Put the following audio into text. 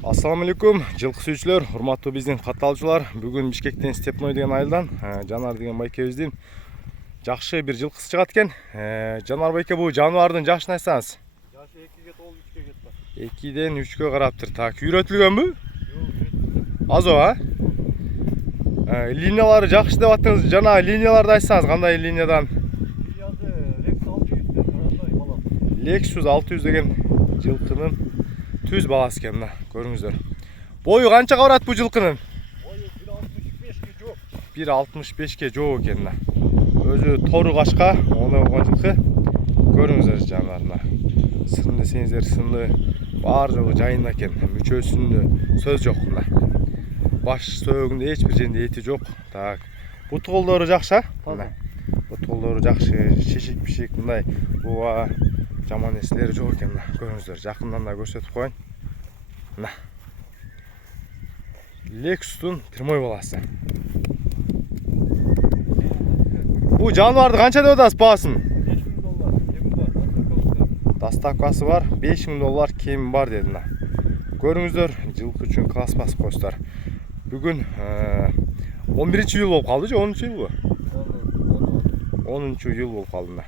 Assalamu алейкум, жылқы сүйүүчүлөр, урматтуу биздин катталуучулар. Бүгүн Бишкектен Степной деген айылдан Жанар деген байкебиздин жакшы бир жылкысы чыгат экен. Жанар байке, бул жаныбардын жашын айтсаңыз? Жашы 2ге толуп 3ке кетти. 2ден 3кө караптыр. Так, үйрөтүлгөнбү? Жок, Азо, линиялары жакшы деп аттыңыз. Жана линияларды айтсаңыз, кандай линиядан? Lexus 600 Lexus деген баласы. 600 деген жылкынын түз баласы экен, мына көрүңүздөр. Бою канча барат бул жылкынын? Бою 1.65ке жок. 1.65ке жок экен, мына. Өзү тору кашка, оңой болгон жылкы. Көрүңүздөр жанарына. Сын десеңиздер сынды бар жогу жайында экен. Мүчөсүндө сөз жок, мына. Баш сөөгүндө эч бир жеринде эти жок. Так. Бут колдору жакшы, мына. Бут колдору жакшы, шишик-пишик мындай буга жаман нерселери жок экен, мына. Көрүңүздөр, жакындан да көрсөтүп коеюн. Мына. Lexus'тун прямой баласы. Бул жаныбарды канча деп атасыз баасын? $5000 кеми бар. Доставкасы бар, $5000 кеми бар деди, мына. Көрүңүздөр, жылкы үчүн класс бас коюштар. Бүгүн 11-iyul болуп калды же 10-iyulбу? 10 10-iyul болуп калды, мына.